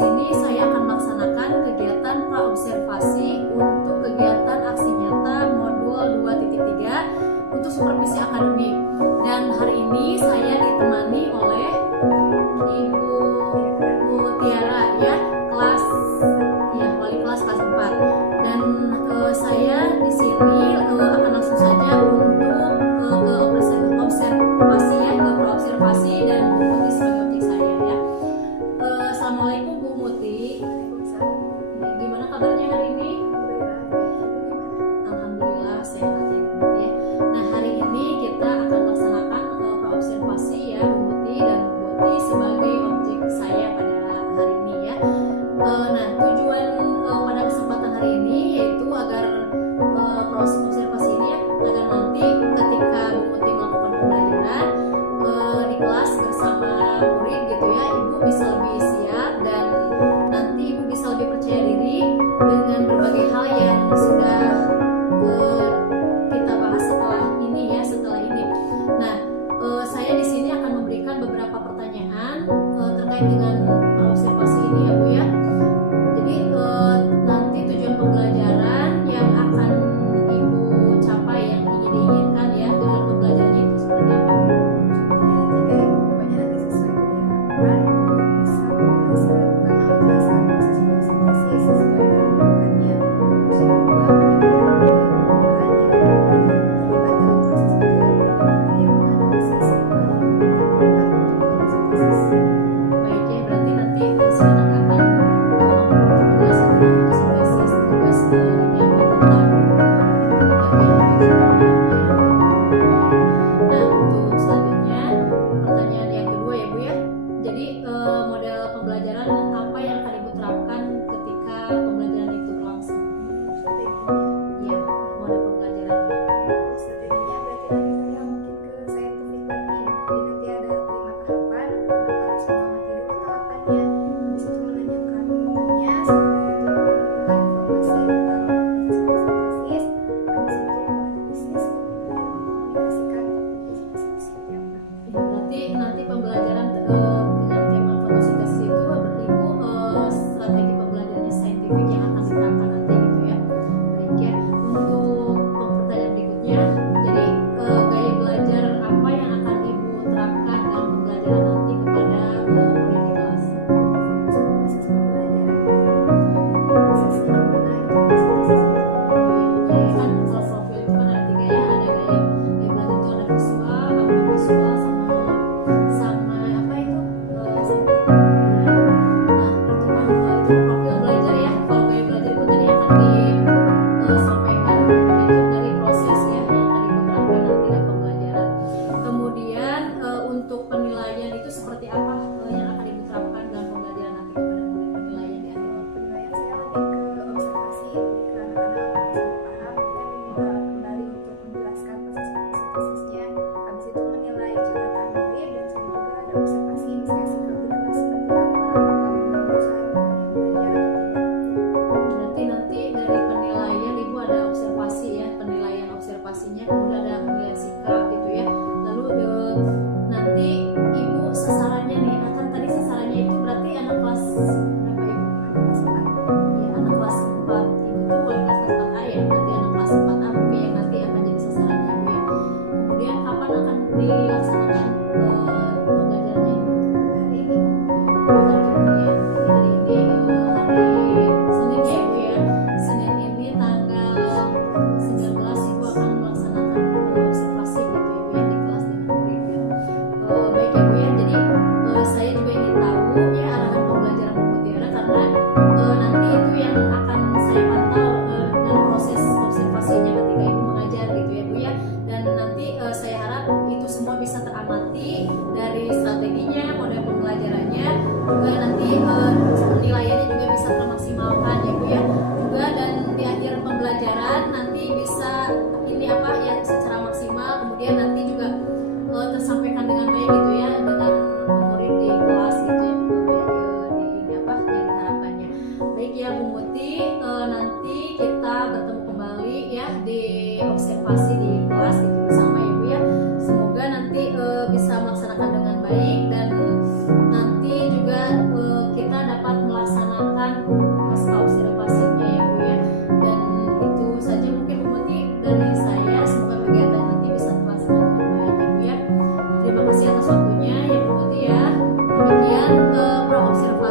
sini saya akan melaksanakan kegiatan praobservasi untuk kegiatan aksi nyata modul 2.3 untuk supervisi akademik. Dan hari ini saya ditemani oleh Ibu Tiara ya, wali kelas 4. Dan saya di sini akan langsung saja untuk ke observasi ya, ke praobservasi dan Bu Muti sebagai objek saya ya. Assalamualaikum Bu Muti. Gimana kabarnya hari ini? Alhamdulillah sehat ya Bu Muti ya. Nah hari ini kita akan melaksanakan praobservasi ya Bu Muti, dan Bu Muti sebagai objek saya pada hari ini ya. Nah tujuan pada kesempatan hari ini yaitu agar praobservasi ini ya, agar nanti ketika Bu Muti melakukan pembelajaran di kelas bersama murid gitu ya, Ibu bisa lebih siap dan nanti Ibu bisa lebih percaya diri dengan berbagai hal yang sudah kita bahas setelah ini. Nah, saya di sini akan memberikan beberapa pertanyaan terkait dengan observasi ini ya Bu ya. Jadi nanti tujuan pembelajaran yang akan Ibu capai, yang ingin diinginkan ya dengan pembelajaran itu seperti apa? Nanti pembelajaran dengan tema fotosintesis itu Ibu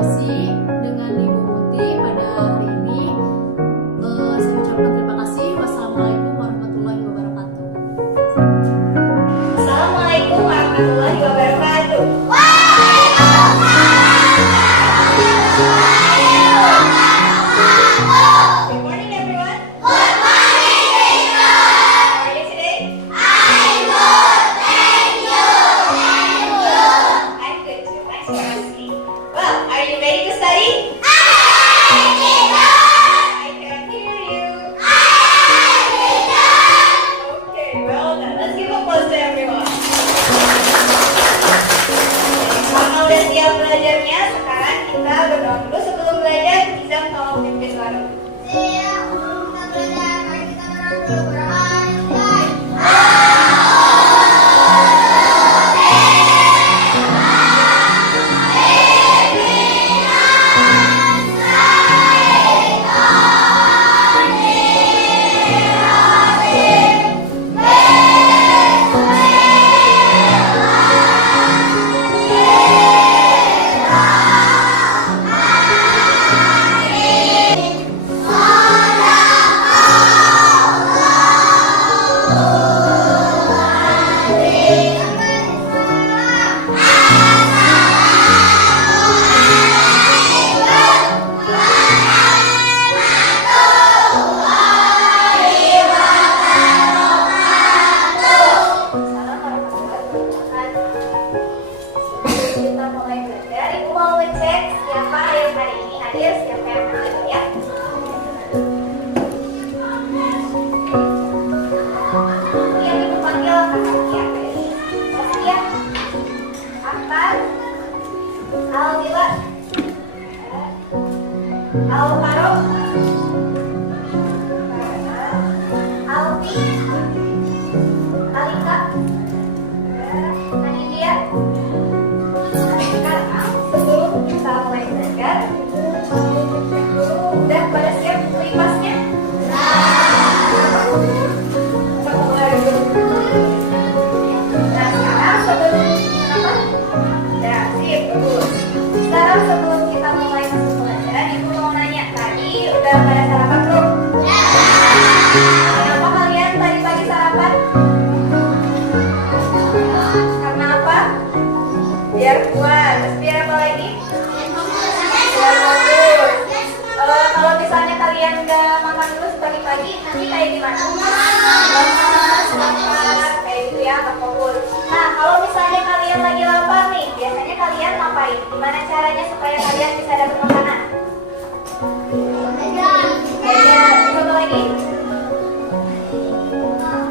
kasih dengan Ibu Muti pada hari ini. Saya ucapkan terima kasih. Wassalamualaikum warahmatullahi wabarakatuh. Assalamualaikum warahmatullahi wabarakatuh. Good morning, everyone. Good morning, teacher. How are you today? I'm good, thank you. I'm good too. Thanks for asking. Well, are you ready to study? I can hear you. Okay, well then, let's give applause to everyone. Kalau udah siap belajarnya, sekarang kita berdoa dulu sebelum belajar. Izam tolong pimpin baru. Kita mulai belajar. Ibu mau ngecek siapa yang hari ini hadir, siapa yang hadir ya. Yang ibu panggil kakaknya ini. Saskia, Akbar, Aldila, Alvaro, Alfi, Alika, Anindya. Sekarang sebelum kita mulai belajar, udah pada siap lipasnya? Kita mulai dulu. Nah sekarang sebelum apa? Udah sip, bagus. Sekarang sebelum kita mulai masuk pelajaran, ibu mau nanya tadi udah pada sarapan belum? Kenapa kalian tadi pagi sarapan? Karena apa? Biar kuat. Terus biar apa lagi? Biar bagus. Kalau misalnya kalian nggak makan terus pagi-pagi, nanti kayak gimana? Lemas, lapar, kayak gitu ya, nggak fokus. Nah, kalau misalnya kalian lagi lapar nih, biasanya kalian ngapain? Gimana caranya supaya kalian bisa dapat makanan? Belajar. Terus apa lagi?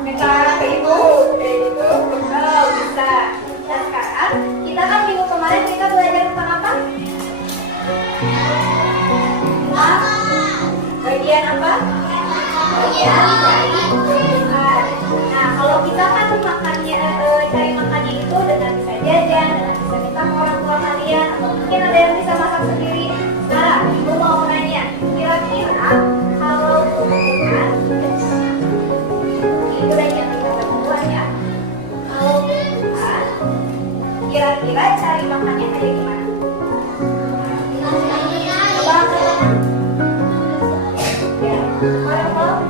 Minta ke ibu, kayak gitu. Betul, bisa. Nah sekarang kita kan minggu kemarin kita belajar tentang apa? Bagian apa? Bagian dari Tuhan. Nah kalau kita kan makannya cari makannya itu dengan bisa jajan, dengan bisa minta ke orang tua kalian, atau mungkin ada yang bisa masak sendiri. Sekarang ibu mau nanya, kira-kira kalau Tuhan itu banyak kita temukan ya. Kalau Tuhan kira-kira cari makannya kayak gimana? Coba ya, kalau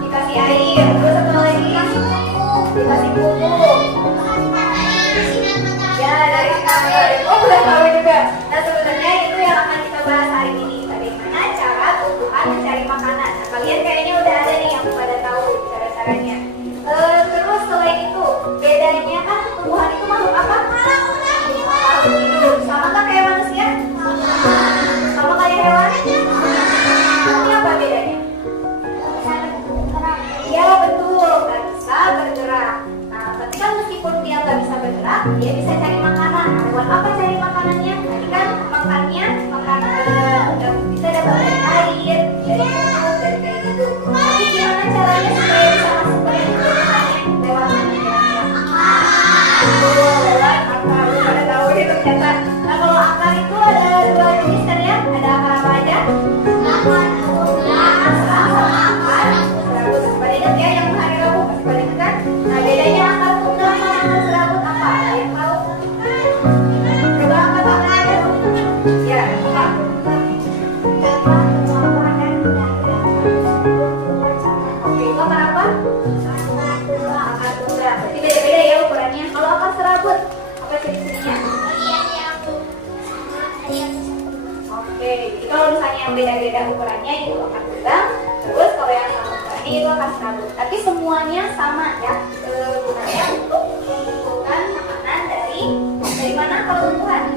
dikasih air, terus apa lagi? Dikasih pupuk. Ya, dari sinar. Oh, udah tahu juga. Nah, Oke, jadi kalau misalnya yang beda-beda ukurannya itu akan lubang, terus kalau yang sama ukurannya itu akan serabut. Tapi semuanya sama ya, gunanya untuk mengumpulkan makanan dari mana kalau tumbuhan?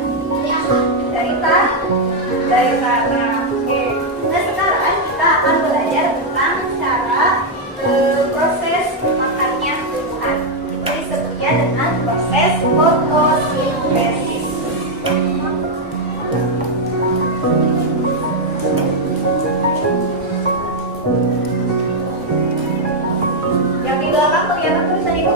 Dari tanah. Oke. Nah sekarang kita akan belajar tentang cara proses makannya tumbuhan. Itu disebutnya dengan proses fotosintesis. Yang di belakang kelihatan tulisan itu?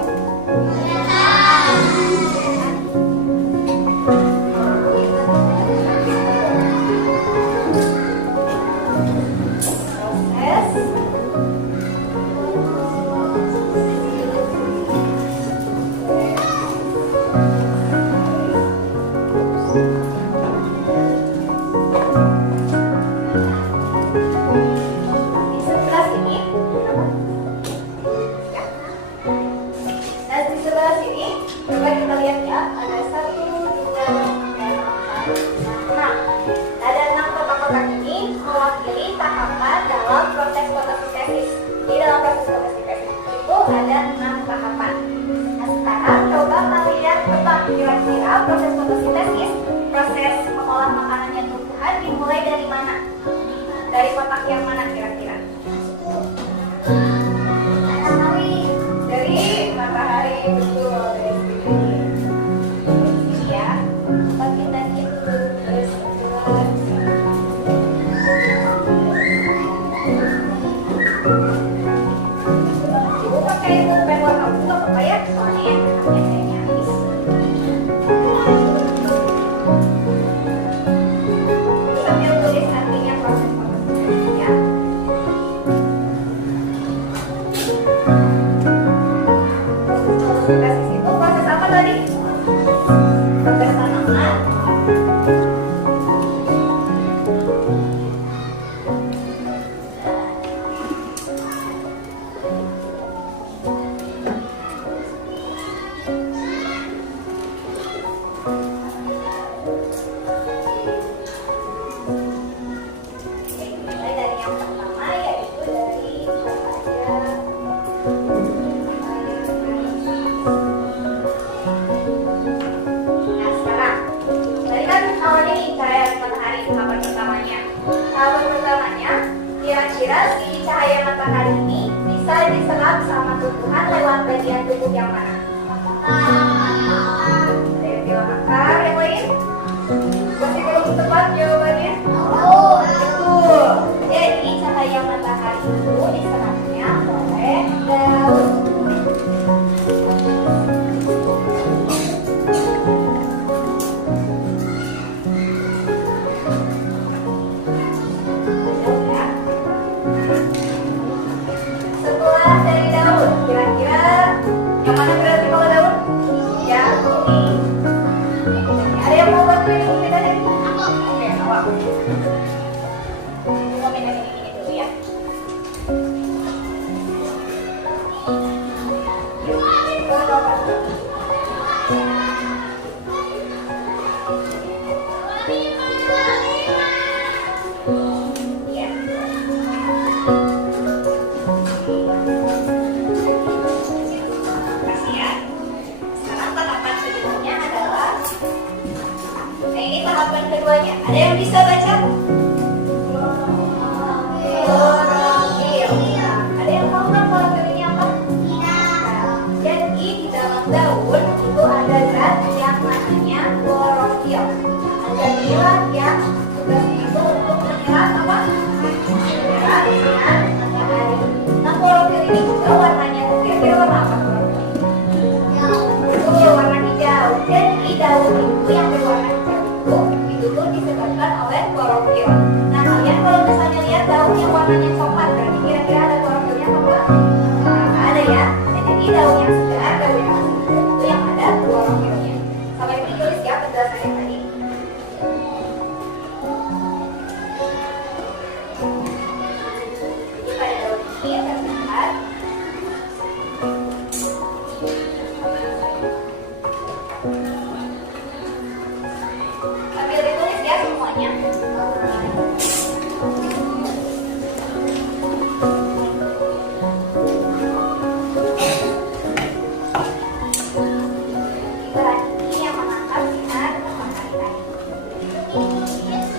Kira-kira proses fotosintesis, proses mengolah makanannya tumbuhan dimulai dari mana? Dari kotak yang mana kira-kira? Dari matahari, betul, dari sini ya. Kita itu Ibu pakai pulpen warna ungu apa ya? Soalnya yang namanya sambil tulis artinya proses fotosintesis ya. Fotosintesis itu proses apa tadi? Proses tanaman. Mulai dari yang pertama yaitu dari Nah sekarang tadi kan awalnya nih cahaya matahari tahapan pertamanya. Tahapan pertamanya kira-kira si cahaya matahari ini bisa diserap sama tumbuhan lewat bagian tubuh yang mana? Ada yang bilang akar, yang lain? Masih belum tepat jawabannya? Oh, betul. Jadi cahaya matahari itu diserapnya oleh daun. Setelah dari daun, kira-kira yang mana berarti kalau daun? Ya, ini. Ada yang mau bantuin ibu bedain? Oke, awak. Ibu mau bedain ini dulu ya. Yuk, coba. Ya. Kasih ya. Sekarang tahapan selanjutnya adalah ini tahapan keduanya. Ada yang bisa baca? Klorofil. Ada yang tahu nggak klorofil ini apa? Jadi di dalam daun itu ada zat yang namanya klorofil. Ada zat yang tugasnya itu untuk menyerap apa? Menyerap sinar matahari. Nah klorofil ini juga warnanya tuh kira-kira warna apa? Itu warna hijau. Jadi daun itu yang berwarna hijau itu tuh disebabkan oleh klorofil. Nah kalian kalau misalnya lihat daun yang warnanya coklat, berarti kira-kira ada klorofilnya apa enggak? Nah, ada ya. Nah, jadi daun yang segar, daun yang masih hijau itu yang ada klorofilnya. Sampai ditulis ya penjelasannya tadi.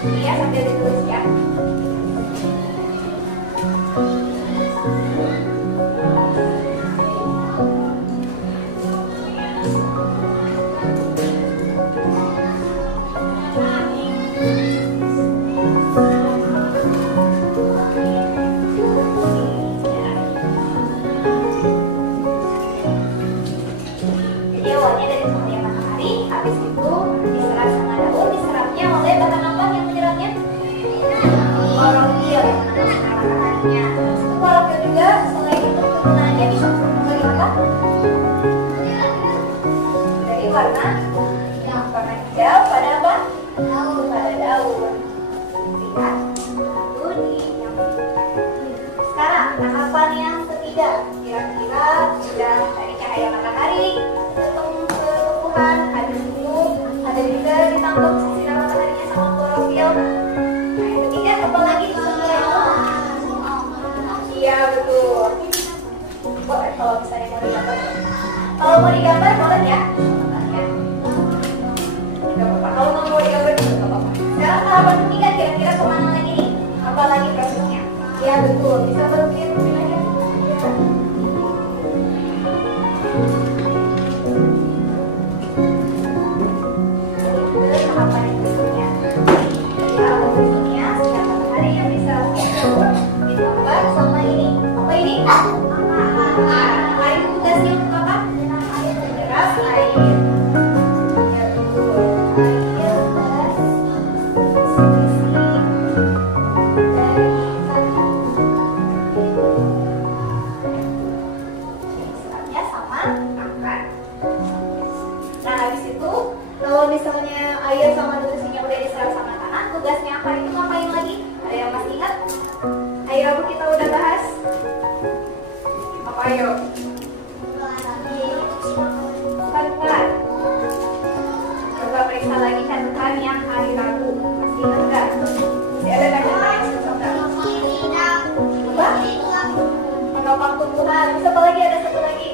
Iya, sambil ditulis ya. Jadi awalnya dari cahaya matahari, habis itu diserap sama daun, diserapnya oleh batang apa yang menyerapnya? Klorofil yang menangkap sinar mataharinya. Terus itu klorofil juga selain itu kegunaannya bisa dari apa? Dari warna hijau pada apa? Pada daun. Lihat, itu di yang sekarang tahapan yang ketiga, kira-kira sudah dari cahaya matahari ke tumbuhan, habis itu ada juga ditangkap sinar mataharinya sama klorofil. Nah, yang ketiga apa lagi setelah itu? Iya betul. Boleh kalau misalnya mau digambar. Kalau mau digambar boleh ya. Gak apa-apa. Kalau nggak mau digambar juga nggak apa-apa. Sekarang tahapan ketiga kira-kira kemana lagi nih? Apa lagi prosesnya? Iya betul. Bisa berpikir aja. Ya. Ke tahapan yang berikutnya. Jadi tahapan berikutnya sinar matahari yang bisa ditambah sama ini. Apa ini? Air tugasnya untuk apa? Menyerap air. Ya betul. Air gas dari serapnya sama angkat. Nah habis itu kalau misalnya air sama nutrisinya udah diserap sama tanah, tugasnya apa itu ngapain lagi? Ada yang masih ingat? Ayo kita udah bahas. Apa ayo? Bukan. Coba periksa lagi catatan yang hari Rabu. Masih ingat nggak? Masih ada nggak catatan yang susah nggak? Coba. Menopang tumbuhan. Terus apa lagi? Ada satu lagi.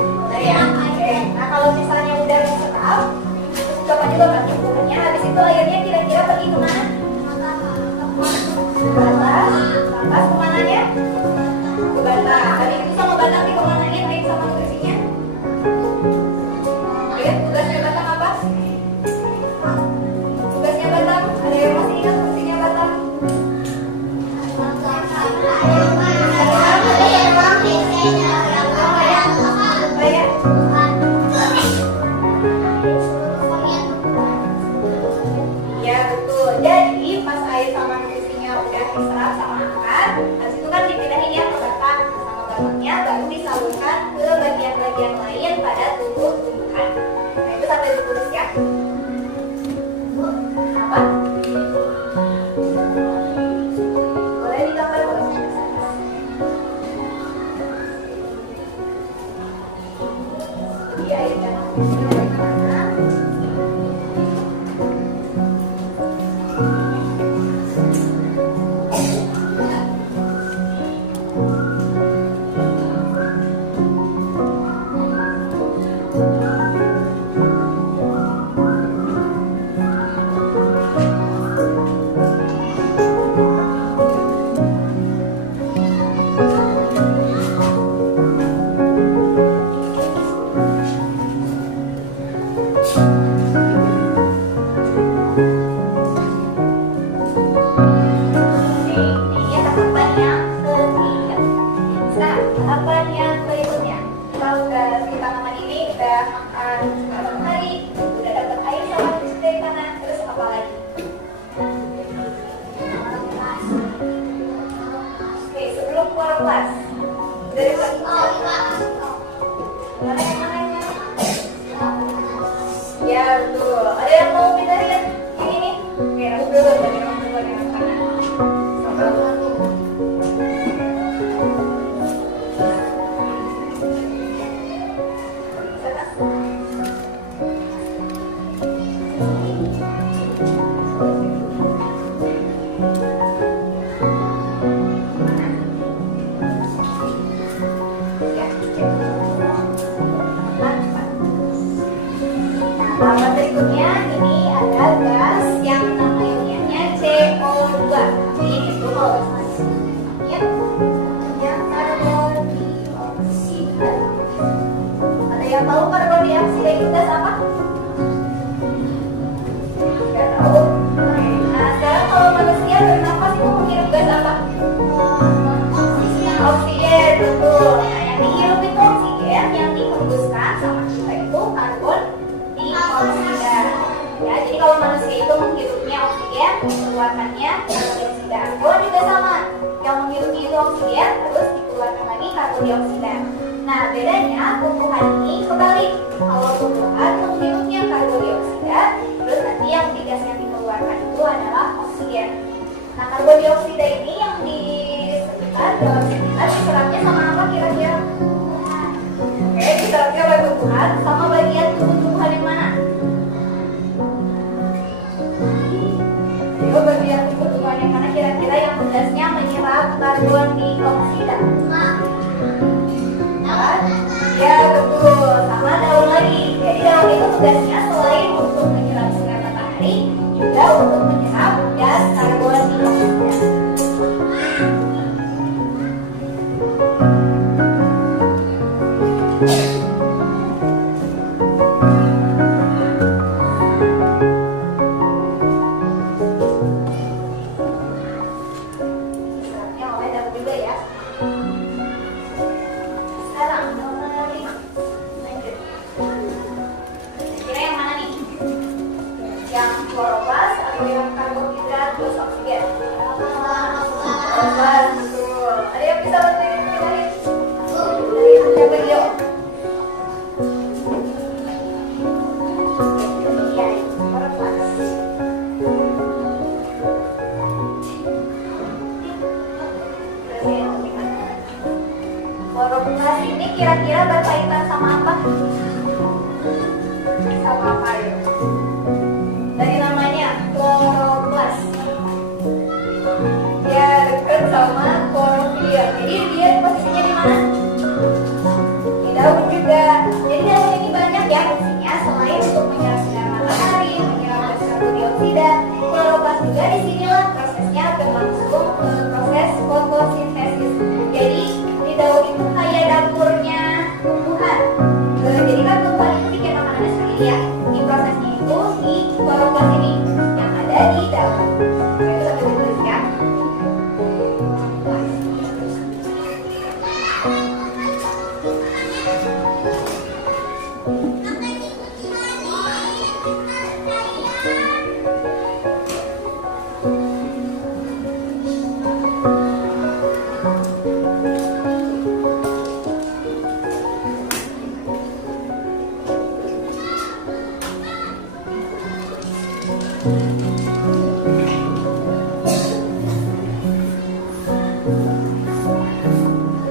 Boleh ya? Oke. Nah kalau misalnya udah diserap, terus coba juga kan tumbuhannya. Habis itu airnya kira-kira pergi kemana? Ke atas. Atas kemananya? Ke batang. Tadi itu sama batang di kemananya air sama nutrisinya? Air tugasnya batang apa? Tugasnya batang. Ada yang masih ingat fungsinya batang? Iya betul. Jadi pas air sama nutrisinya udah diserap sama akar, habis itu kan dipindahin ya ke batang. Sama batangnya baru disalurkan ke bagian-bagian lain pada tubuh tumbuhan. Nah itu sampai ditulis ya. Apa? Boleh digambar boleh. Iya airnya nutrisinya bagaimana? Tahapan yang berikutnya, kalau di tanaman ini udah makan matahari, udah dapat air sama nutrisi dari tanah, terus apa lagi? Oke, sebelum keluar kelas, dari kelas mana yang mana? Ya betul. Ada yang mau minta lihat ini nih? Merah dulu dari orang tua yang kanan. Sama. Ya, Ada yang tahu karbon dioksida itu gas apa? Nggak tahu. Oke. Nah, sekarang kalau manusia bernafas itu menghirup gas apa? Oksigen, betul. Nah, yang dihirup itu oksigen, yang dihembuskan sama kita itu karbon dioksida. Ya, jadi kalau manusia itu menghirupnya oksigen, mengeluarkannya karbon dioksida. Hewan juga sama, yang menghirupnya itu oksigen, terus dikeluarkan lagi karbon dioksida. Nah, bedanya tumbuhan ini kebalik. Kalau tumbuhan menghirupnya karbon dioksida, terus nanti yang gas yang dikeluarkan itu adalah oksigen. Nah, karbon dioksida ini yang di sekitar dalam sekitar diserapnya sama apa kira-kira? Oke, diserapnya oleh tumbuhan sama bagian tubuh-tumbuhan yang mana? Ayo, bagian tubuh-tumbuhan yang mana kira-kira yang tugasnya menyerap karbon dioksida? Ya, betul. Sama daun lagi. Jadi daun itu tugasnya selain untuk menyerap sinar matahari, juga untuk menyerap gas karbon dioksida. Diserapnya oleh daun juga ya. Sekarang nomor 5. Lanjut. Kira yang mana nih? Yang kloroplas atau yang karbohidrat plus oksigen? Kloroplas, betul. Ada yang bisa bantuin dari siapa Gio? Iya, kloroplas. Kloroplas ini kira-kira berkaitan sama apa? Sama apa ya? Dari namanya kloroplas. Ya, dekat sama klorofil. Jadi dia posisinya di mana? Di daun juga. Jadi dia memiliki banyak ya fungsinya selain untuk menyerap sinar matahari, menyerap gas karbon dioksida. Kloroplas juga di sinilah prosesnya berlangsung proses fotosintesis. Jadi di daun itu kayak dapurnya tumbuhan. Jadi kan tumbuhan itu bikin makanannya sendiri ya. Di prosesnya itu di kloroplas ini yang ada di daun. Nah, itu sampai ditulis ya.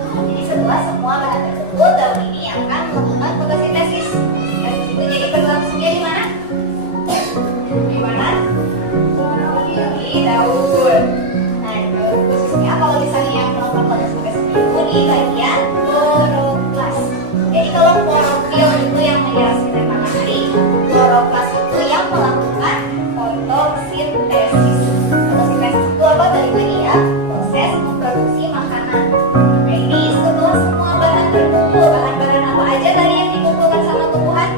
Jadi setelah semua bahan tersebut, daun ini akan melakukan fotosintesis. Dan itu jadi berlangsungnya di mana? Di mana? Di daun. Nah, di daun khususnya kalau misalnya yang melakukan fotosintesis itu di bagian kloroplas. Jadi kalau klorofil itu yang menyerap sinar matahari, kloroplas itu yang melakukan fotosintesis. Fotosintesis itu apa? Balik lagi ya, proses memproduksi makanan. Nah, ini setelah semua bahan terkumpul, bahan-bahan apa aja tadi yang dikumpulkan sama tumbuhan?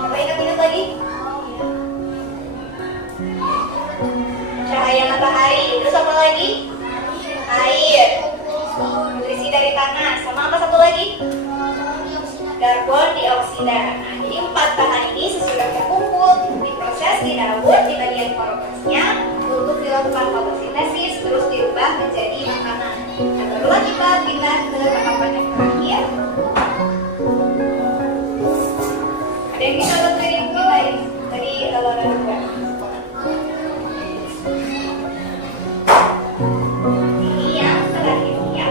Coba ingat-ingat lagi. Cahaya matahari, terus apa lagi? Air, nutrisi dari tanah, sama apa satu lagi? Karbon dioksida. Nah, jadi 4 bahan ini sesudah terkumpul diproses di daun di bagian kloroplasnya untuk dilakukan fotosintesis terus diubah menjadi makanan. Nah, barulah kita pindah ke tahapan yang terakhir. Ada yang bisa bantuin kita ini dari roda 2? Ini yang terakhir ya.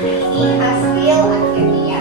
Ini hasil akhirnya.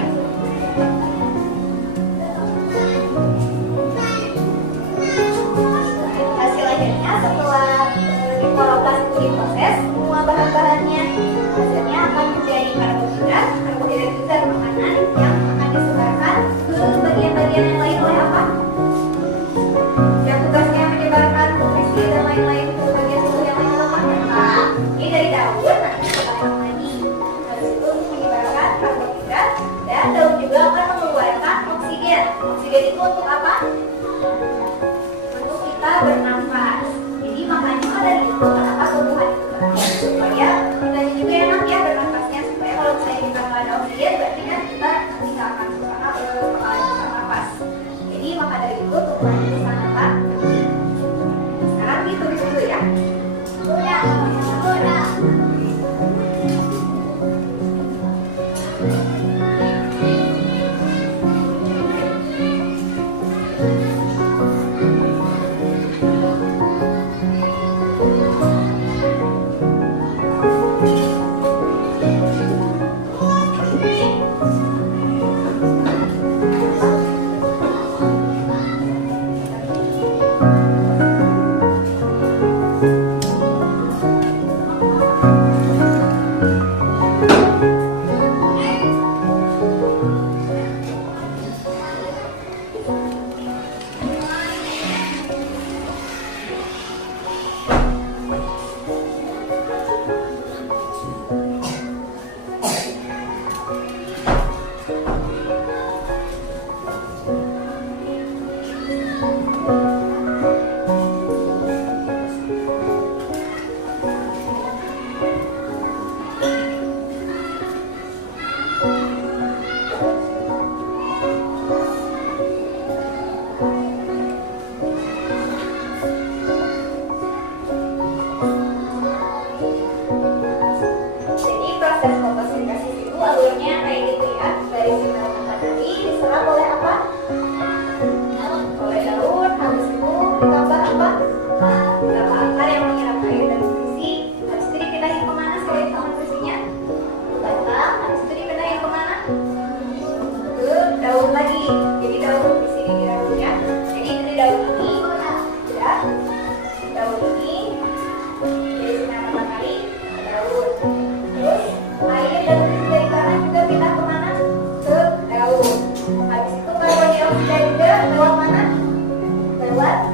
keluar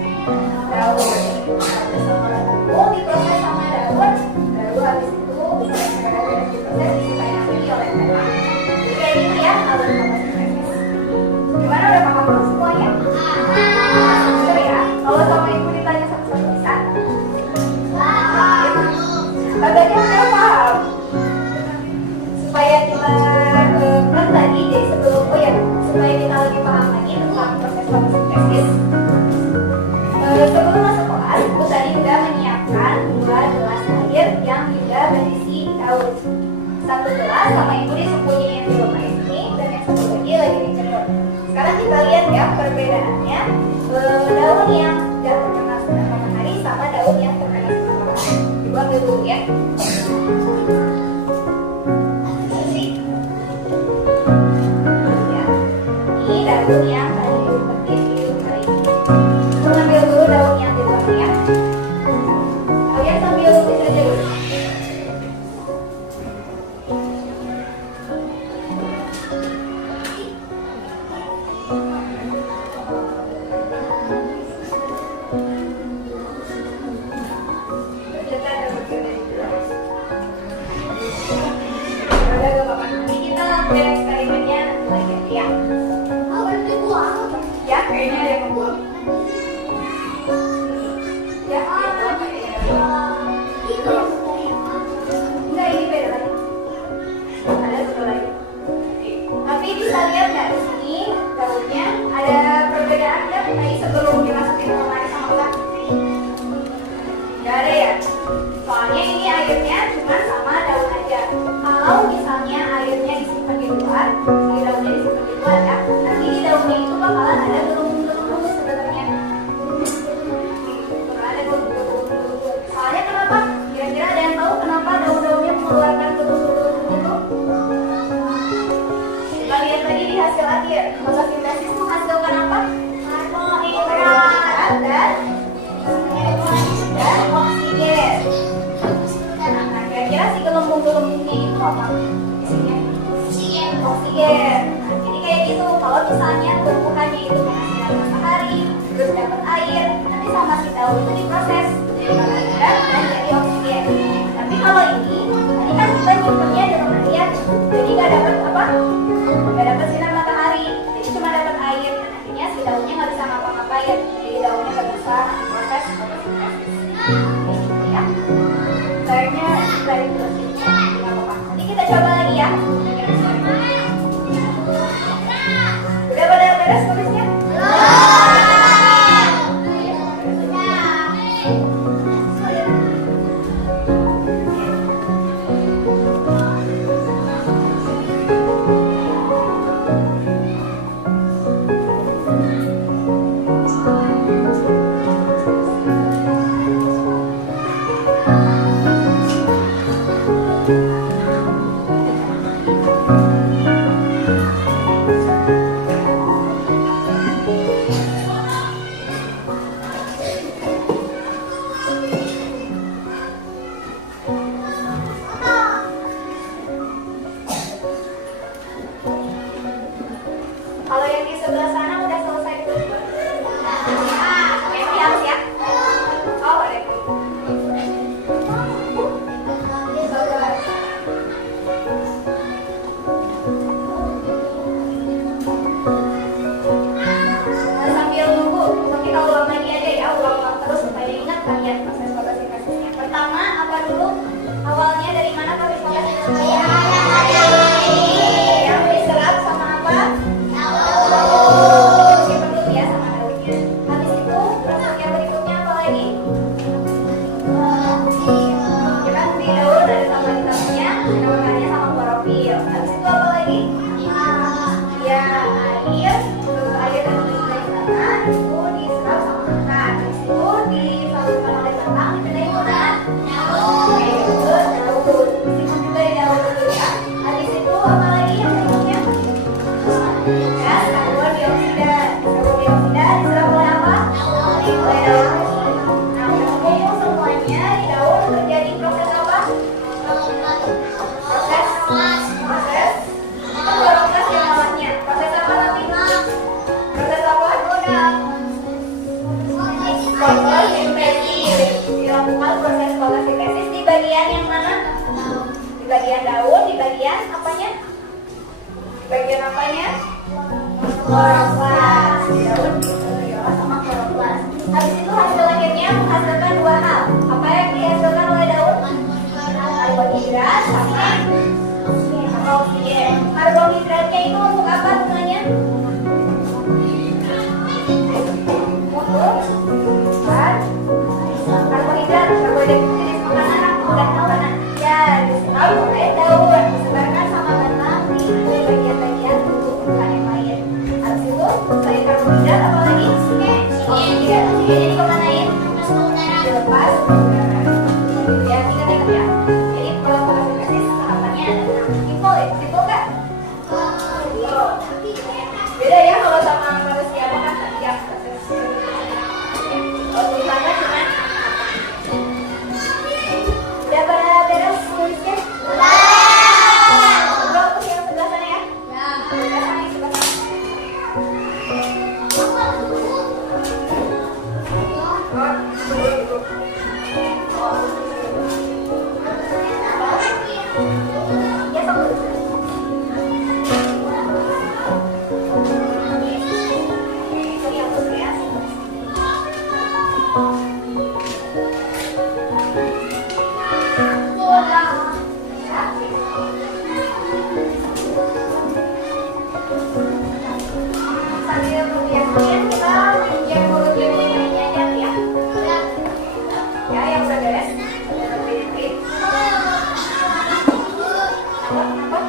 daun. Nah, terus diproses sama daun, baru habis itu diproses disukai lagi oleh tanaman. Jadi kayak gitu ya alur fotosintesis. Gimana, udah paham belum semuanya? Bener ya? Kalau sama ibu ditanya satu-satu bisa? Bagainya udah paham. Supaya kita kan tadi, jadi supaya kita lebih paham lagi tentang proses fotosintesis. Sebelum masuk kelas, ibu tadi udah menyiapkan 2 gelas air yang juga berisi daun. 1 gelas sama ibu disembunyiin di rumah ini, dan yang 1 lagi dijemur. Sekarang kita lihat ya perbedaannya, daun yang tidak terkena sinar matahari sama daun yang terkena sinar matahari. Ibu ambil dulu ya. Ini daun yang tadi dipetik di rumah ini. Ibu ambil dulu daun yang di luar ya. Kalian sambil lukis aja dulu. Ya, kayaknya ada yang membuang. Ya, enggak, ini beda lagi. Ada 1 lagi. Tapi bisa lihat nggak di sini daunnya ada perbedaan nggak tadi sebelum dimasukin ke lemari sama enggak? Nggak ada ya. Soalnya ini airnya cuma sama daun aja. Kalau misalnya airnya disimpan di luar, si daunnya disimpan di luar ya, nanti di daunnya itu bakalan ada gelembung-gelembung sebenarnya. Ada gelembung-gelembung. Soalnya kenapa? Kira-kira ada yang tahu kenapa daun-daunnya mengeluarkan gelembung-gelembung itu? Kita lihat tadi di hasil akhir. Fotosintesis menghasilkan apa? Karbohidrat dan oksigen. Nah, kira-kira si gelembung-gelembungnya itu apa? Isinya oksigen. Nah, jadi kayak gitu. Kalau misalnya tumbuhannya itu kena sinar matahari, terus dapat air, nanti sama si daun itu diproses jadi karbohidrat dan jadi oksigen. Tapi kalau ini, tadi kan kita nyimpennya di rumah ya, jadi nggak dapat apa? Nggak dapat sinar matahari, jadi cuma dapat air. Dan nantinya si daunnya nggak bisa ngapa-ngapain, jadi daunnya nggak bisa diproses fotosintesis. Ya, airnya dari proses nggak apa-apa. Nanti kita coba lagi ya. Udah pada beres tulisnya? Di bagian daun, di bagian apanya? Di bagian apanya? Kloroplas. Daun viola sama kloroplas. Habis itu hasil akhirnya menghasilkan dua hal. Apa yang dihasilkan oleh daun? Karbohidrat sama oksigen. Karbohidratnya itu untuk apa gunanya? Karbohidrat itu jenis makanan bukan makanan. Ya, disebut oleh daun, disebarkan sama batang di bagian-bagian tumbuhan yang lain. Habis itu selain karbohidrat apa lagi? Oksigen. Oksigennya dikemanain? Dilepas ke udara. Ya, ingat-ingat ya. Jadi kalau fotosintesis tahapannya ada 6. Simpel nggak? Beda ya kalau sama manusia makan yang kalau tulisannya cuma udah pada beres tulisnya? Belum tuh yang sebelah sana ya? Sebelah sana, yang sebelah sana. Ya, sama. Sambil berbiak-biak kita pinjam mulut ini aja ya. Ya, yang udah beres. Udah beres. Apa?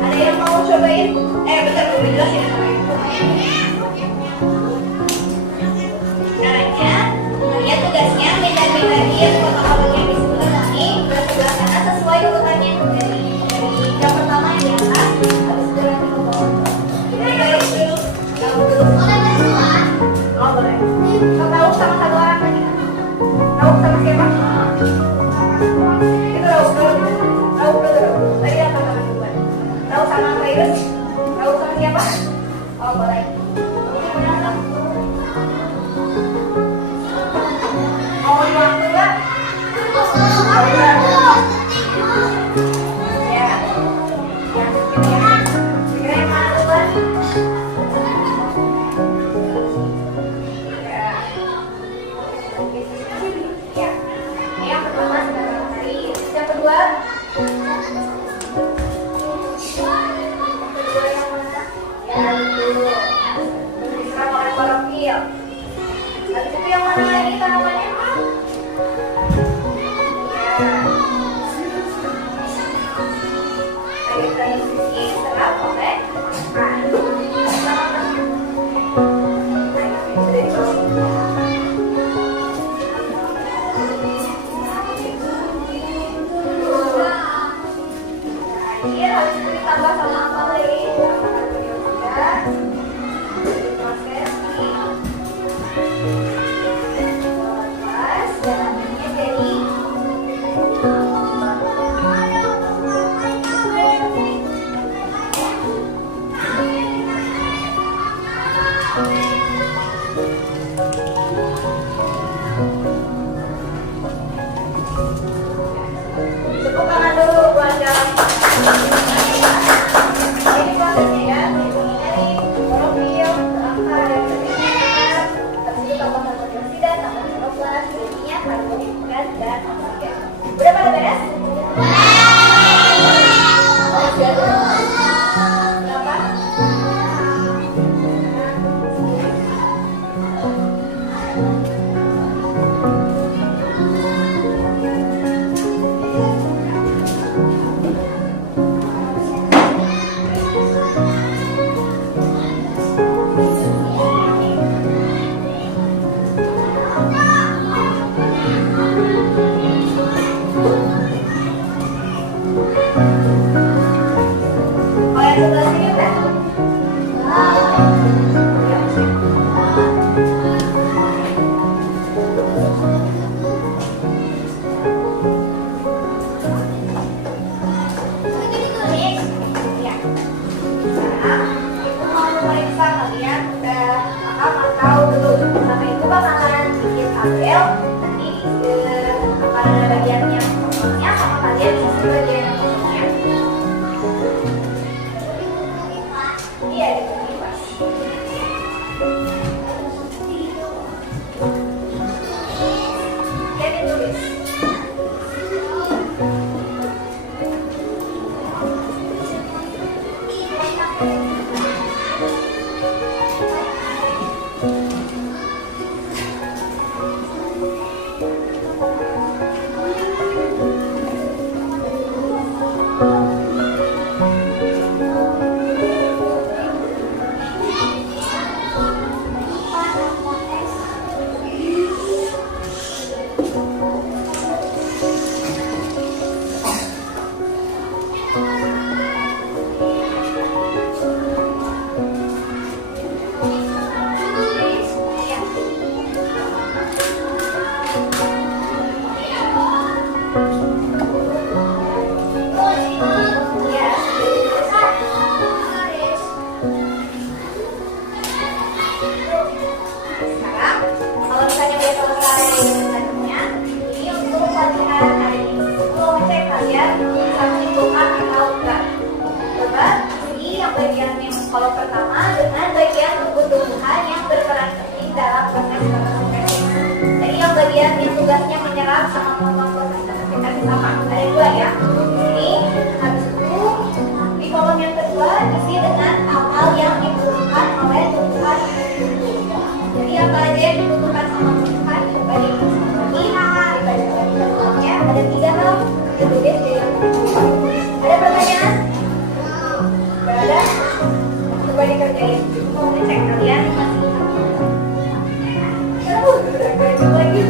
Ada yang mau cobain? Bentar, gue jelasin caranya. Kalian tugasnya mindahin fotokopi yang disebutkan ini ke sebelah sana sesuai urutannya dari yang pertama yang di atas, habis itu nanti ke bawah. Dari baris dulu, oh boleh. Rauk sama satu orang lagi. Rauk sama siapa? Itu Rauk dulu. Tadi apa kamu duluan? Rauk sama virus? Rauk sama siapa? Oh boleh. Ini benar. Mau waktu nggak? Ya. Kira yang mana duluan? Ya. Yang pertama sudah matahari. Yang kedua? Yang kedua yang mana? Ya, dulu. bagian yang kosongnya. Iya, dikupas. Dan ditulis. Kalau pertama dengan bagian tumbuh-tumbuhan yang berperan penting dalam proses fotosintesis. Jadi yang bagian yang tugasnya menyerap sama membuat proses fotosintesis sama ada dua ya. Ini habis itu di kolom yang kedua isi dengan hal-hal yang dibutuhkan oleh tumbuhan. Jadi apa aja yang dibutuhkan sama tumbuhan dibagi kolomnya ada 3 hal ditulis di ada pertanyaan? Berada? Coba dikerjain, mau ngecek kalian masih lagi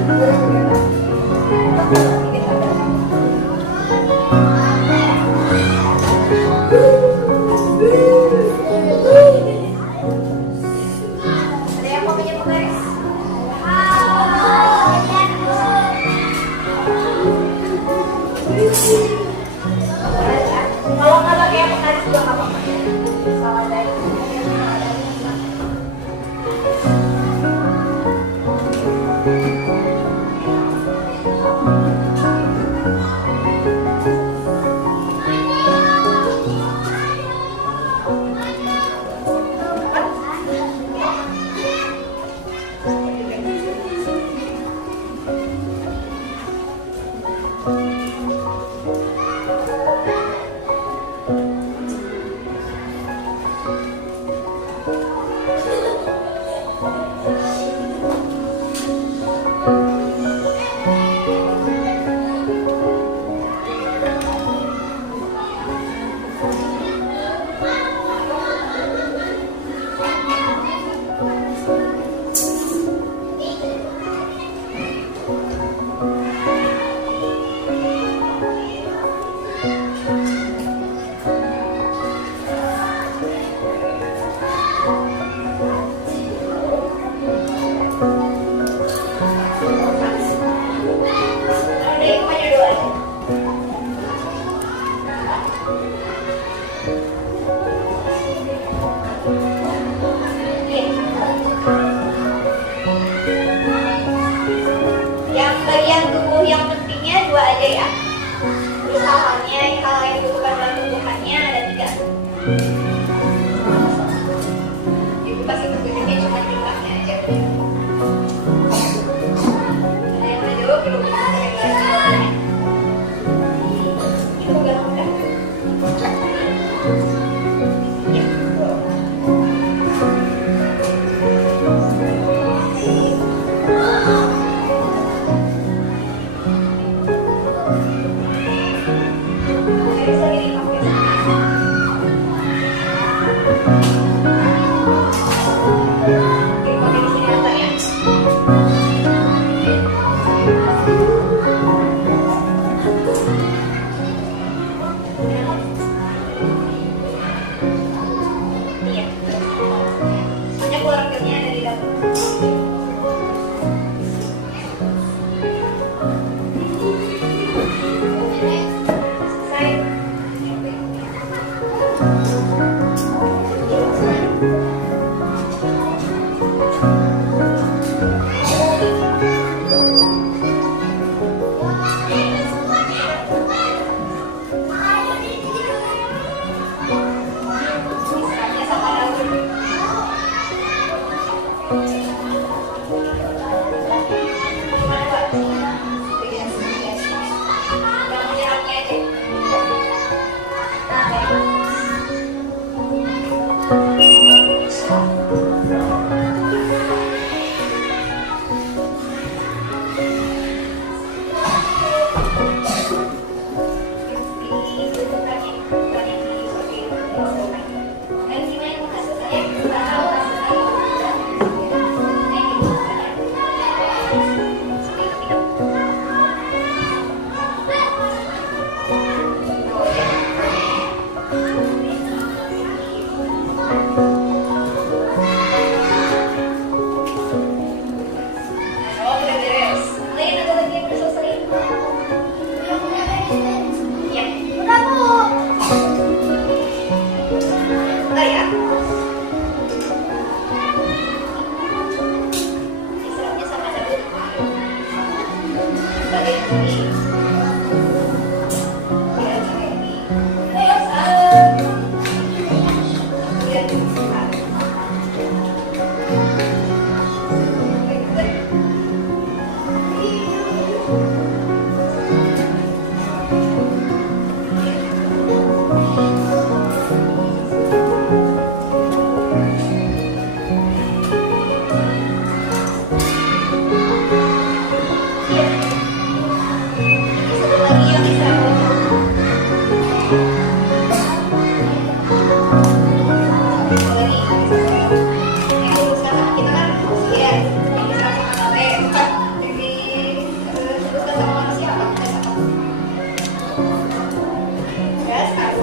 ada yang mau pinjam penggaris? Kalau nggak pakai penggaris juga nggak apa-apa. Salah dari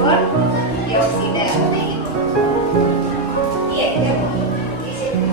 karbon dioksida kayak gitu. Iya kita di sini.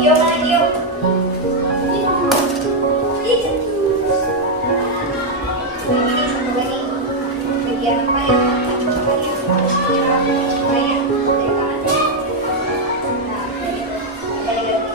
Gio mana Gio? Ini satu lagi bagian apa yang harus kita bayar dari kanan. Nah, kita lihat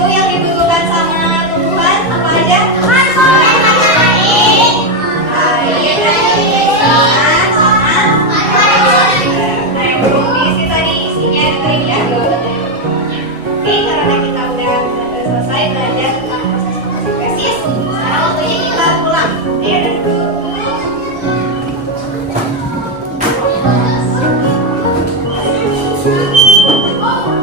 itu yang dibutuhkan sama tumbuhan apa aja? Air, pemeriksaan, sama reproduksi tadi isinya kering ya. Oke, karena kita udah selesai belajar tentang proses fotosintesis, sekarang waktunya kita pulang. Ayo duduk dulu. Bisa keep on.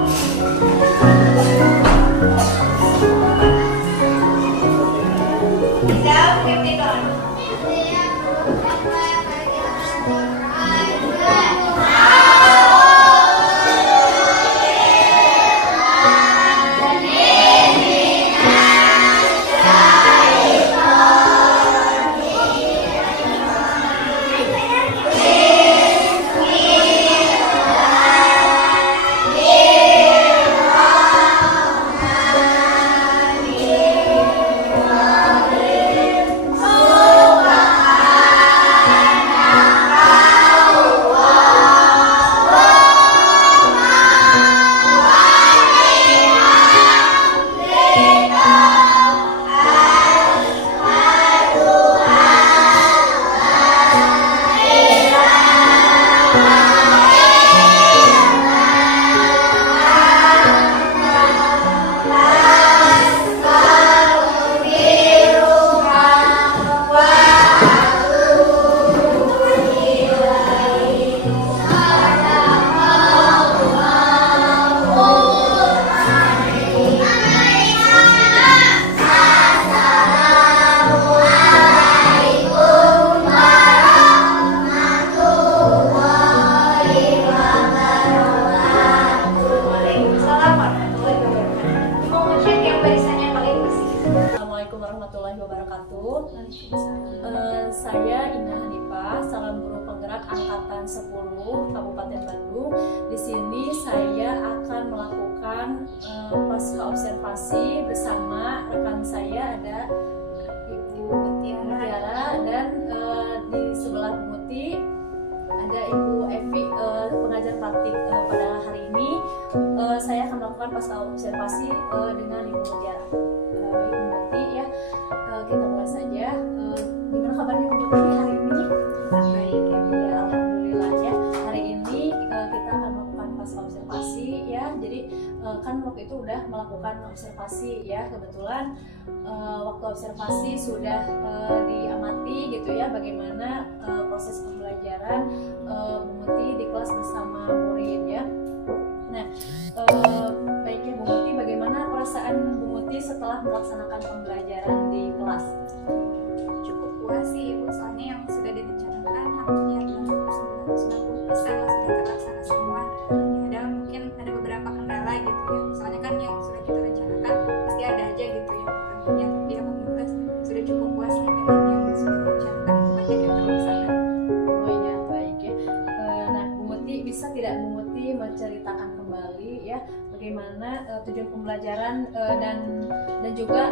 Assalamualaikum warahmatullahi wabarakatuh. Saya Ina Hanifah, salam guru penggerak angkatan 10 Kabupaten Bandung. Di sini saya akan melakukan pasca observasi bersama rekan saya ada Ibu Mutiara dan di sebelah Bu Muti ada Ibu Evi, pengajar praktik pada hari ini. Saya akan melakukan pasca observasi dengan Ibu Mutiara. Baik Bu Muti ya, kita mulai saja. Gimana kabarnya Bu Muti hari ini? Baik ya, alhamdulillah ya. Hari ini kita akan melakukan pasca observasi ya. Jadi kan waktu itu udah melakukan observasi ya, kebetulan waktu observasi sudah diamati gitu ya, bagaimana proses pembelajaran Bu Muti di kelas bersama murid ya. Nah, baiknya Bu Muti, bagaimana perasaan Bu Muti setelah melaksanakan pembelajaran di kelas? Cukup puas sih Ibu, soalnya yang sudah direncanakan hampir 90% lah sudah terlaksana semua. Ada mungkin ada beberapa kendala gitu ya, soalnya kan yang sudah kita rencanakan pasti ada aja gitu ya, tapi alhamdulillah sudah cukup puas lah dengan yang sudah direncanakan, banyak yang terlaksana. Oh iya, baik ya. Nah, Bu Muti, bisa tidak Bu Muti menceritakan kembali ya bagaimana tujuan pembelajaran dan juga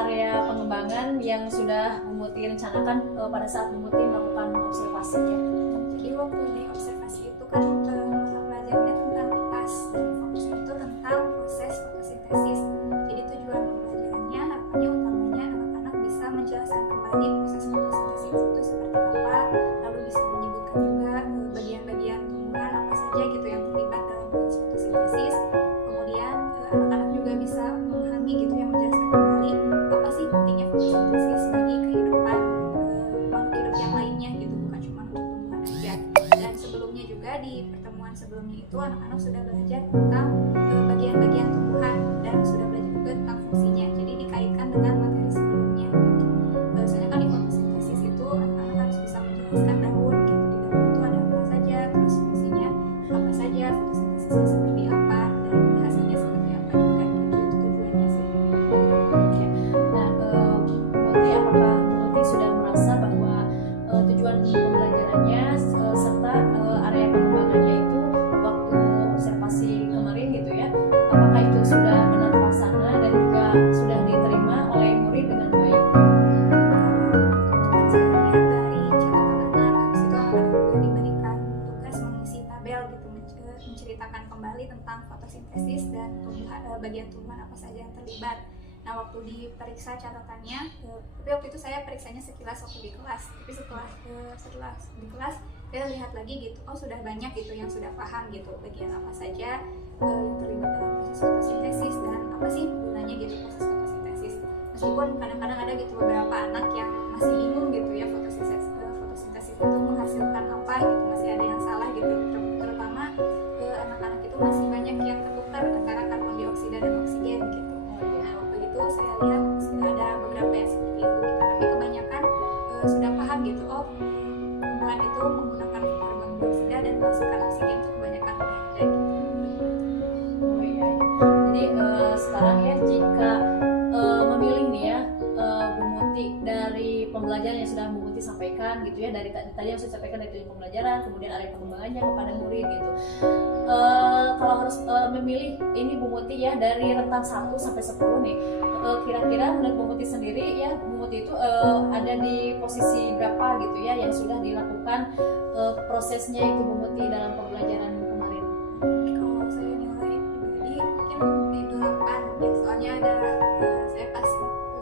area pengembangan yang sudah Bu Muti rencanakan pada saat Bu Muti melakukan observasi ya? Jadi waktu di observasi itu kan mata pelajarannya tentang PAS, dan fokusnya itu tentang proses fotosintesis. Jadi tujuan pembelajarannya harapannya utamanya anak-anak bisa menjelaskan kembali proses fotosintesis itu seperti apa, lalu bisa menyebutkan juga bagian-bagian tumbuhan apa saja gitu yang terlibat dalam proses fotosintesis. Kemudian anak-anak juga bisa memahami gitu yang menjelaskan kembali apa sih pentingnya fotosintesis bagi kehidupan makhluk hidup yang lainnya gitu, bukan cuma untuk tumbuhan aja. Dan sebelumnya juga di pertemuan sebelumnya itu anak-anak sudah belajar tentang bagian-bagian tumbuhan dan sudah belajar juga tentang fungsinya. Jadi dikaitkan dengan materi sebelumnya gitu. Soalnya kan di fotosintesis itu anak-anak harus bisa menjelaskan daun gitu. Di daun itu ada apa saja, terus fungsinya apa saja, fotosintesisnya seperti apa, dan hasilnya seperti apa juga gitu. Itu tujuannya sih. Ya. Nah, Bu Muti, apakah Bu Muti sudah merasa bahwa tujuan pembelajarannya serta area pengembangannya itu waktu observasi kemarin gitu ya, apakah itu sudah benar terasa dan bagian tumbuhan apa saja yang terlibat. Nah, waktu diperiksa catatannya, tapi waktu itu saya periksanya sekilas waktu di kelas, tapi setelah di kelas saya lihat lagi gitu, oh sudah banyak gitu yang sudah paham gitu bagian apa saja yang terlibat dalam proses fotosintesis dan apa sih gunanya gitu proses fotosintesis. Meskipun kadang-kadang ada gitu beberapa anak yang masih bingung gitu ya fotosintesis itu menghasilkan apa gitu, masih ada yang salah gitu, terutama anak-anak itu masih banyak yang tertukar antara karbon dioksida dan oksigen gitu. Nah, waktu itu saya lihat sudah ada beberapa yang seperti itu gitu, tapi kebanyakan sudah paham gitu, oh tumbuhan itu menggunakan karbon dioksida dan memasukkan oksigen itu kebanyakan udah ada gitu. Oh iya, iya. Jadi sekarang ya jika memilih nih ya Bu Muti dari pembelajaran yang sudah Bu Muti sampaikan gitu ya, dari tadi yang saya sampaikan dari pembelajaran, kemudian ada pengembangannya kepada murid gitu. Kalau harus memilih ini Bu Muti ya dari rentang 1 sampai 10 nih, kira-kira menurut Bu Muti sendiri ya, Bu Muti itu ada di posisi berapa gitu ya yang sudah dilakukan prosesnya itu Bu Muti dalam pembelajaran kemarin? Kalau saya nilai pribadi mungkin di 8 ya, soalnya ada saya pas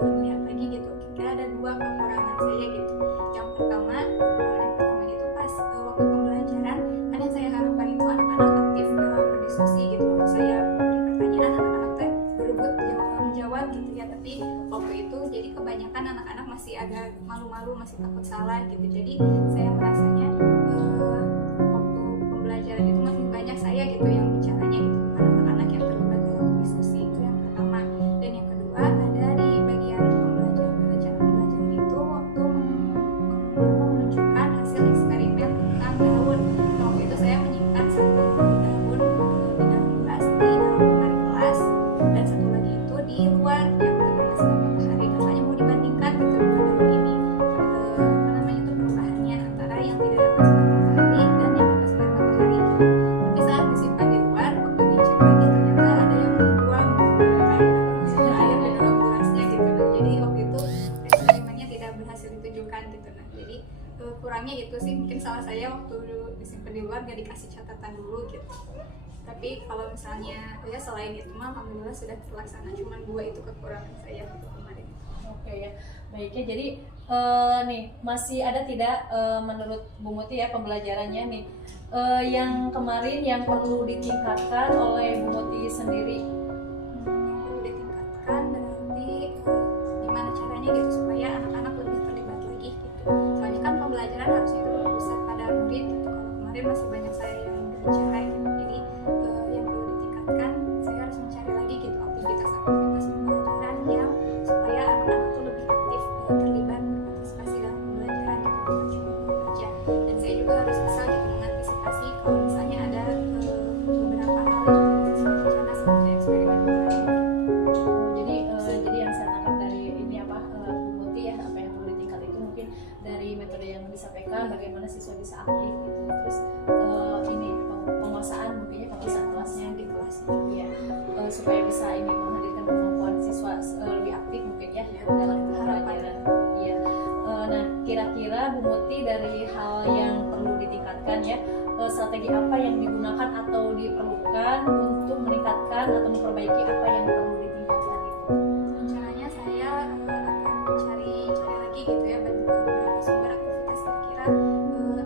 lihat lagi gitu, kira ada 2 kekurangan saya gitu. Yang pertama, kekurangan pertama itu pas waktu pembelajaran kan yang saya harapkan itu anak-anak aktif dalam berdiskusi gitu. Waktu saya beri pertanyaan, anak-anak teh berebut menjawab gitu ya, tapi waktu itu jadi kebanyakan anak-anak masih agak malu-malu, masih takut salah gitu. Jadi saya merasanya waktu pembelajaran itu masih banyak saya gitu yang bicaranya gitu, bukan anak-anak yang terlibat dalam diskusi. Itu yang pertama. Dan yang kedua, ada di bagian pembelajaran itu waktu menunjukkan hasil eksperimen tentang daun. Nah, waktu itu saya menyimpan 1 daun di dalam gelas di dalam lemari kelas, dan 1 lagi itu di luar yang terkena sinar matahari. Rasanya mau dibandingkan gitu 2 daun ini, apa namanya itu perubahannya antara yang tidak dapat sinar matahari dan yang dapat sinar matahari gitu. Tapi saat disimpan di luar, waktu dicek lagi ternyata ada yang membuang air di dalam gelasnya gitu. Jadi waktu itu eksperimennya tidak berhasil ditujukan gitu. Nah, jadi kurangnya itu sih mungkin salah saya waktu disimpan di luar gak dikasih catatan dulu gitu. Tapi kalau misalnya ya selain itu mah alhamdulillah sudah terlaksana, cuma 2 itu kekurangan saya gitu kemarin. Oke ya, baiknya. Jadi nih masih ada tidak menurut Bu Muti ya pembelajarannya nih yang kemarin yang perlu ditingkatkan oleh Bu Muti sendiri? Yang perlu ditingkatkan berarti gimana caranya gitu supaya anak-anak lebih terlibat lagi gitu. Soalnya kan pembelajaran harusnya itu berpusat pada murid gitu. Kalau kemarin masih banyak saya yang berbicara gitu. Jadi yang perlu ditingkatkan, saya harus mencari lagi gitu aktivitas-aktivitas pembelajaran yang supaya anak-anak itu lebih aktif terlibat berpartisipasi dalam pembelajaran gitu, bukan cuma membaca. Dan saya juga harus bisa gitu mengantisipasi kalau misalnya ada beberapa hal yang tidak sesuai rencana seperti eksperimen kemarin. Jadi yang saya tangkap dari ini apa Bu Muti ya, apa yang perlu ditingkat itu mungkin dari metode yang disampaikan, bagaimana siswa bisa aktif gitu, terus ini penguasaan mungkinnya penguasaan kelasnya di kelas ya, supaya bisa ini menghadirkan kemampuan siswa lebih aktif mungkin ya dalam pembelajaran. Iya. Nah, kira-kira Bu Muti dari hal yang perlu ditingkatkan ya, strategi apa yang digunakan atau diperlukan untuk meningkatkan atau memperbaiki apa yang perlu ditingkatkan itu? Rencananya saya akan cari lagi gitu ya beberapa sumber aktivitas kira-kira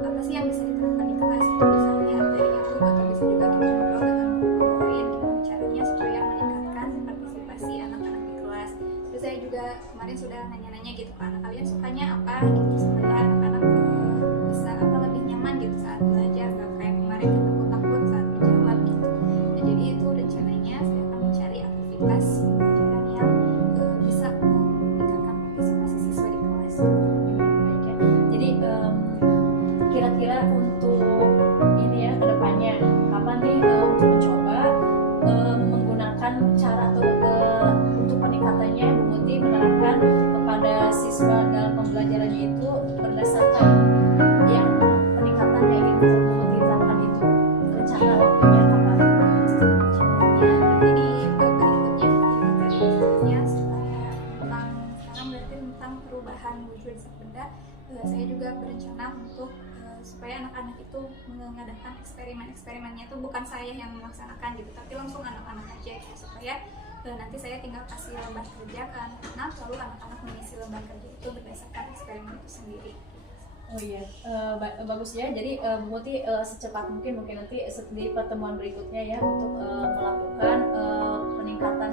apa sih yang bisa diterapkan di kelas itu, bisa lihat dari YouTube atau bisa juga kita ngobrol dengan guru lain gimana caranya supaya meningkatkan partisipasi anak-anak di kelas. Terus saya juga kemarin sudah nanya-nanya gitu ke anak, kalian sukanya apa gitu supaya anak-anak bisa apa lebih nyaman gitu saat belajar, gak kayak kemarin takut-takut saat menjawab gitu. Nah, jadi itu rencananya saya akan mencari aktivitas pembelajaran yang bisa meningkatkan partisipasi siswa di kelas. Baik ya. Jadi kira-kira untuk ini ya kedepannya kapan nih untuk mencoba menggunakan cara atau untuk peningkatannya Bu Muti menerapkan kepada siswa dalam pembelajarannya itu berdasarkan yang peningkatan yang ingin Bu Muti terapkan itu, rencana waktunya kapan? Ya, nanti di berikutnya setelah sekarang berarti tentang perubahan wujud benda, saya juga berencana untuk supaya anak-anak anak-anak itu mengadakan eksperimennya itu bukan saya yang melaksanakan gitu, tapi langsung anak-anak aja gitu, supaya nanti saya tinggal kasih lembar kerja ke anak-anak, lalu anak-anak mengisi lembar kerja itu berdasarkan eksperimen itu sendiri. Oh iya, bagus ya. Jadi Bu Muti secepat mungkin nanti di pertemuan berikutnya ya untuk melakukan peningkatan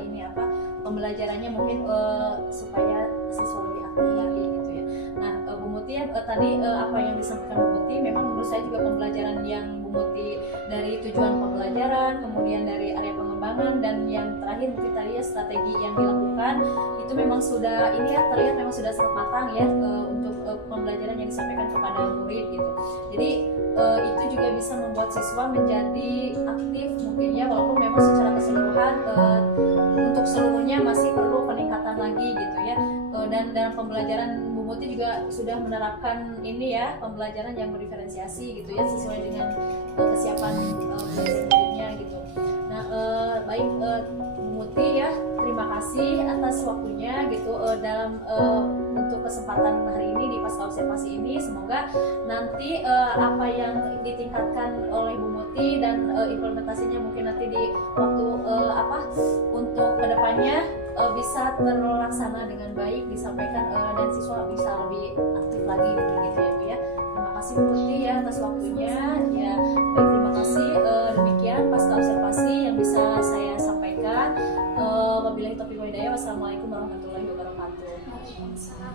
ini apa pembelajarannya mungkin supaya siswa lebih aktif lagi gitu ya. Nah Bu Muti ya tadi apa yang disampaikan Bu Muti memang menurut saya juga pembelajaran yang Bu Muti dari tujuan pembelajaran, kemudian dari area pengembangan, dan yang terakhir mungkin tadi ya strategi yang dilakukan itu memang sudah ini ya terlihat memang sudah sangat matang ya untuk pembelajaran yang disampaikan kepada murid gitu. Jadi itu juga bisa membuat siswa menjadi aktif mungkin ya, walaupun memang secara keseluruhan untuk seluruhnya masih perlu peningkatan lagi gitu ya. Dan dalam pembelajaran Bu Muti juga sudah menerapkan ini ya pembelajaran yang berdiferensiasi gitu ya sesuai dengan kesiapan muridnya gitu. Nah baik Bu Muti ya, terima kasih atas waktunya gitu dalam untuk kesempatan hari ini di pasca observasi ini. Semoga nanti apa yang ditingkatkan oleh Bu Muti dan implementasinya mungkin nanti di waktu untuk kedepannya bisa terlaksana dengan baik, disampaikan dan siswa bisa lebih aktif lagi gitu ya Bu ya. Terima kasih Bu Muti ya atas waktunya ya. Baik, terima kasih. Demikian pasca observasi yang bisa saya sampaikan. Wabillahi taufiq wal hidayah. Wassalamualaikum warahmatullahi wabarakatuh. Waalaikumsalam.